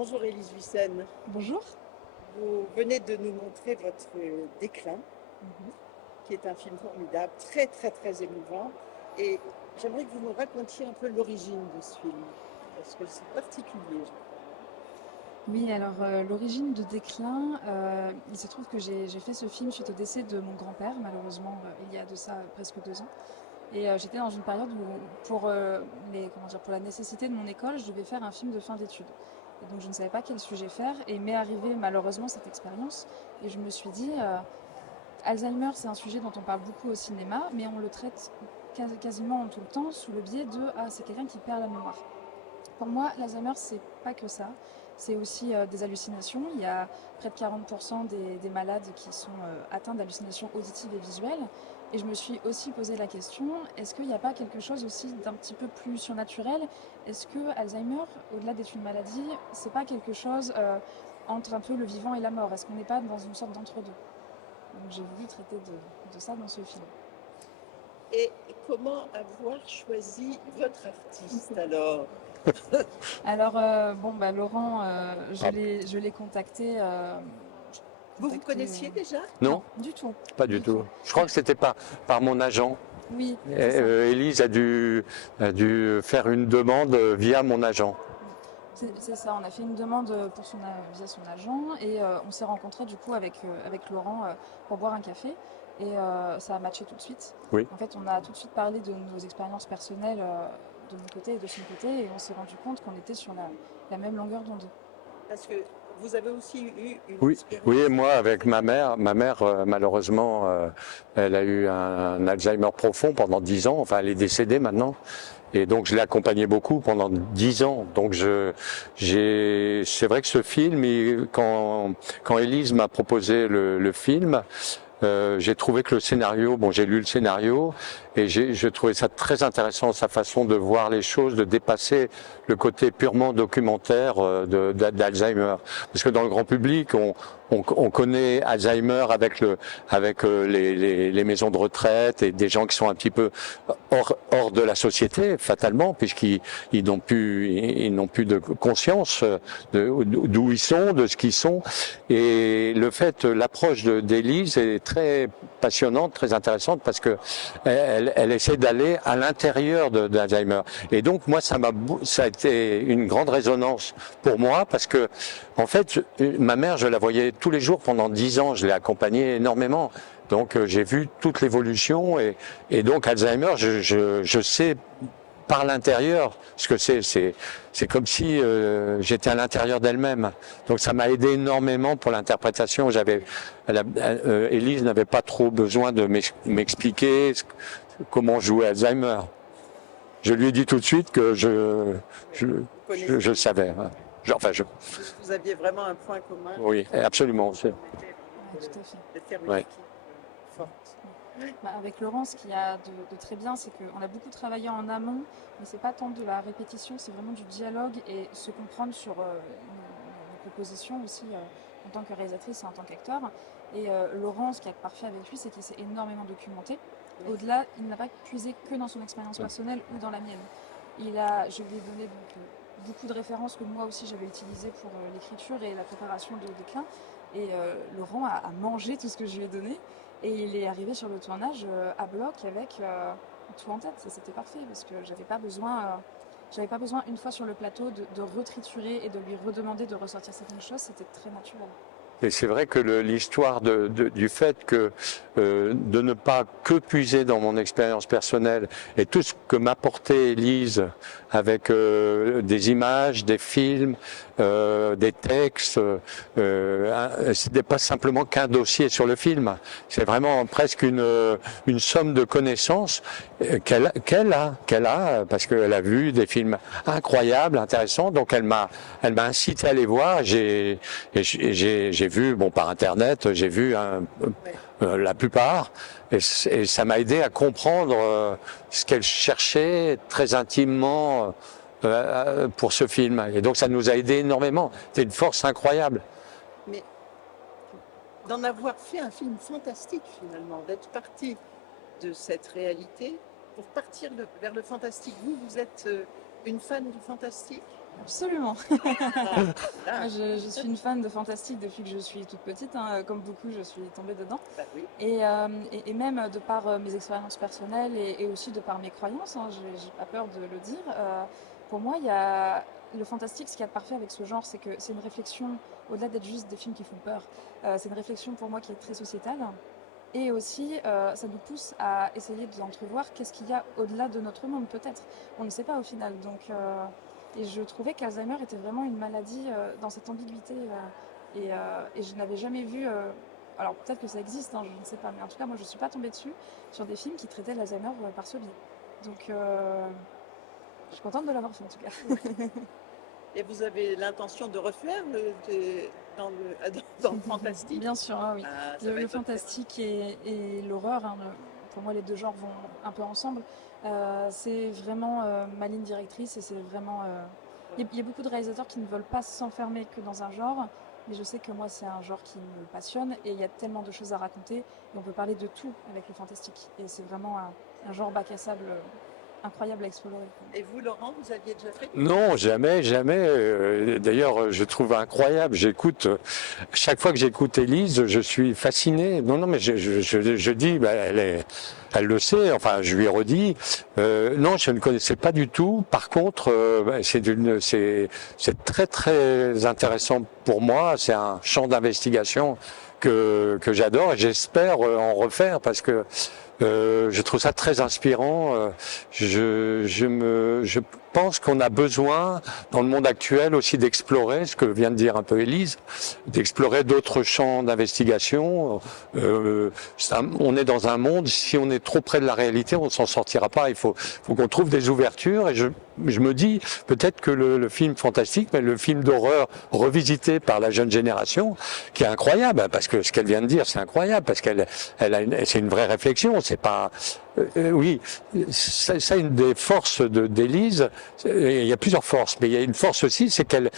Bonjour Élise Huyssen, Bonjour. vous venez de nous montrer votre Déclin, Mhm. qui est un film formidable, très très très émouvant. Et j'aimerais que vous me racontiez un peu l'origine de ce film, parce que c'est particulier, je Oui, alors l'origine de Déclin, il se trouve que j'ai fait ce film suite au décès de mon grand-père, malheureusement, il y a de ça presque 2 ans. Et j'étais dans une période où, pour la nécessité de mon école, je devais faire un film de fin d'études. Et donc je ne savais pas quel sujet faire, et m'est arrivée malheureusement cette expérience. Et je me suis dit, Alzheimer, c'est un sujet dont on parle beaucoup au cinéma, mais on le traite quasiment tout le temps sous le biais de «Ah, c'est quelqu'un qui perd la mémoire». Pour moi, l'Alzheimer, c'est pas que ça. C'est aussi des hallucinations. Il y a près de 40% des malades qui sont atteints d'hallucinations auditives et visuelles. Et je me suis aussi posé la question, est-ce qu'il n'y a pas quelque chose aussi d'un petit peu plus surnaturel? Est-ce que Alzheimer, au-delà d'être une maladie, c'est pas quelque chose entre un peu le vivant et la mort? Est-ce qu'on n'est pas dans une sorte d'entre-deux? Donc j'ai voulu traiter de ça dans ce film. Et comment avoir choisi votre artiste alors? Alors, Laurent, Ah, je l'ai contacté. Vous connaissiez déjà? Non, non, du tout. pas du Du tout. tout. Je crois que c'était par mon agent. Oui, c'est ça. Élise a dû faire une demande via mon agent. C'est ça. On a fait une demande via son agent et on s'est rencontrés du coup avec Laurent pour boire un café et ça a matché tout de suite. Oui. En fait, on a tout de suite parlé de nos expériences personnelles de mon côté et de son côté et on s'est rendu compte qu'on était sur la même longueur d'onde. Parce que vous avez aussi eu une Oui, oui, et expérience. moi avec ma mère malheureusement, elle a eu un Alzheimer profond pendant 10 ans. Enfin, elle est décédée maintenant. Et donc je l'ai accompagnée beaucoup pendant 10 ans. Donc c'est vrai que ce film, quand Élise m'a proposé le film, j'ai trouvé que le scénario, bon, j'ai lu le scénario et je trouvais ça très intéressant, sa façon de voir les choses, de dépasser le côté purement documentaire d'Alzheimer. Parce que dans le grand public, on connaît Alzheimer avec les maisons de retraite et des gens qui sont un petit peu hors de la société, fatalement, puisqu'ils n'ont plus de conscience d'où ils sont, de ce qu'ils sont. Et l'approche d'Élise est très passionnante, très intéressante, parce que elle essaie d'aller à l'intérieur d'Alzheimer. Et donc moi, ça a été une grande résonance pour moi, parce que en fait, ma mère, je la voyais tous les jours pendant 10 ans, je l'ai accompagnée énormément. Donc j'ai vu toute l'évolution et donc Alzheimer, je sais par l'intérieur ce que c'est comme si j'étais à l'intérieur d'elle-même. Donc ça m'a aidé énormément pour l'interprétation. Élise n'avait pas trop besoin de m'expliquer comment jouer Alzheimer. Je lui ai dit tout de suite que je savais. Vous aviez vraiment un point commun. Oui, absolument. Vous Ouais, tout à fait. de faire une Ouais. équipe forte. Avec Laurent, ce qu'il y a de très bien, c'est qu'on a beaucoup travaillé en amont, mais c'est pas tant de la répétition, c'est vraiment du dialogue et se comprendre sur nos propositions aussi en tant que réalisatrice et en tant qu'acteur. Et Laurent, ce qui est parfait avec lui, c'est qu'il s'est énormément documenté. Au-delà, il n'a pas puisé que dans son expérience personnelle ou dans la mienne. Je lui ai donné donc, beaucoup de références que moi aussi j'avais utilisées pour l'écriture et la préparation de Déclin. Et Laurent a mangé tout ce que je lui ai donné. Et il est arrivé sur le tournage à bloc avec tout en tête. Et c'était parfait parce que j'avais pas besoin une fois sur le plateau de retriturer et de lui redemander de ressortir certaines choses. C'était très naturel. Et c'est vrai que l'histoire du fait que de ne pas que puiser dans mon expérience personnelle et tout ce que m'apportait Élise avec des images, des films, des textes, c'était pas simplement qu'un dossier sur le film. C'est vraiment presque une somme de connaissances qu'elle a parce qu'elle a vu des films incroyables, intéressants. Donc elle m'a incité à les voir. J'ai vu, bon, par internet, j'ai vu la plupart, et ça m'a aidé à comprendre ce qu'elle cherchait très intimement pour ce film. Et donc ça nous a aidé énormément. C'est une force incroyable. Mais d'en avoir fait un film fantastique finalement, d'être parti de cette réalité pour partir vers le fantastique. Vous êtes une fan du fantastique? Absolument. Ah, là, Je suis une fan de fantastique depuis que je suis toute petite, hein. Comme beaucoup, je suis tombée dedans. bah oui. Et même de par mes expériences personnelles et aussi de par mes croyances, hein, j'ai pas peur de le dire, pour moi, il y a le fantastique, ce qu'il y a de parfait avec ce genre, c'est que c'est une réflexion, au-delà d'être juste des films qui font peur, c'est une réflexion pour moi qui est très sociétale. Et aussi, ça nous pousse à essayer d'entrevoir qu'est-ce qu'il y a au-delà de notre monde, peut-être. On ne sait pas au final. Donc, et je trouvais qu'Alzheimer était vraiment une maladie dans cette ambiguïté. Et je n'avais jamais vu. Alors peut-être que ça existe, hein, je ne sais pas. Mais en tout cas, moi, je ne suis pas tombée dessus sur des films qui traitaient l'Alzheimer par ce biais. Donc, je suis contente de l'avoir fait en tout cas. Et vous avez l'intention de refaire dans dans le fantastique? Bien sûr, ah oui. Ah, ça va Le être fantastique et l'horreur, hein, pour moi, les deux genres vont un peu ensemble. C'est vraiment ma ligne directrice et c'est vraiment. Il y a beaucoup de réalisateurs qui ne veulent pas s'enfermer que dans un genre, mais je sais que moi, c'est un genre qui me passionne et il y a tellement de choses à raconter et on peut parler de tout avec le fantastique. Et c'est vraiment un genre bac à sable incroyable à explorer. Et vous, Laurent, vous aviez déjà fait? Non, jamais, jamais. D'ailleurs, je trouve incroyable. Chaque fois que j'écoute Élise, je suis fasciné. Non, non, mais je dis, bah, elle le sait. Enfin, je lui redis. Non, je ne connaissais pas du tout. Par contre, bah, c'est très, très intéressant pour moi. C'est un champ d'investigation que j'adore et j'espère en refaire parce que je trouve ça très inspirant. Je pense qu'on a besoin, dans le monde actuel, aussi d'explorer, ce que vient de dire un peu Élise, d'explorer d'autres champs d'investigation. On est dans un monde, si on est trop près de la réalité, on ne s'en sortira pas. Il faut qu'on trouve des ouvertures. Et je me dis, peut-être que le film fantastique, mais le film d'horreur revisité par la jeune génération, qui est incroyable, parce que ce qu'elle vient de dire, c'est incroyable, parce c'est une vraie réflexion. C'est pas, oui, ça une des forces d'Élise. Il y a plusieurs forces, mais il y a une force aussi, c'est qu'elle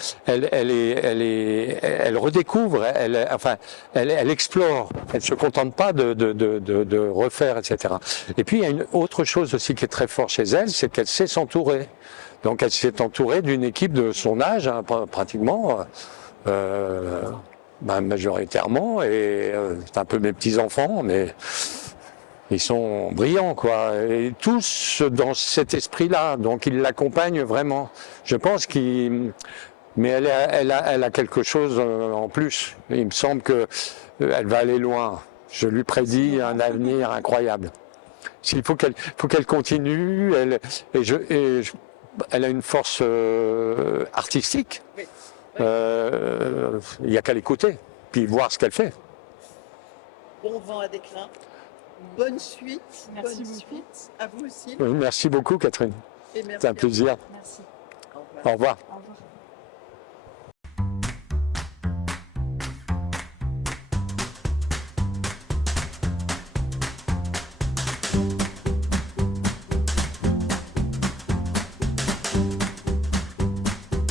redécouvre, elle explore. Elle se contente pas de refaire, etc. Et puis il y a une autre chose aussi qui est très forte chez elle, c'est qu'elle sait s'entourer. Donc elle s'est entourée d'une équipe de son âge, hein, pratiquement. Majoritairement, et c'est un peu mes petits-enfants, mais ils sont brillants, quoi. Et tous dans cet esprit-là, donc ils l'accompagnent vraiment. Je pense mais elle a quelque chose en plus. Il me semble qu'elle va aller loin. Je lui prédis un avenir incroyable. Il faut qu'elle continue, elle a une force artistique. Oui. Il n'y a qu'à l'écouter, puis voir ce qu'elle fait. Bon vent à Déclin. Bonne suite. Merci bonne beaucoup. suite. À vous aussi. Merci beaucoup, Catherine. Et merci C'est un à vous. plaisir. Merci. Au revoir. Au revoir. Au revoir.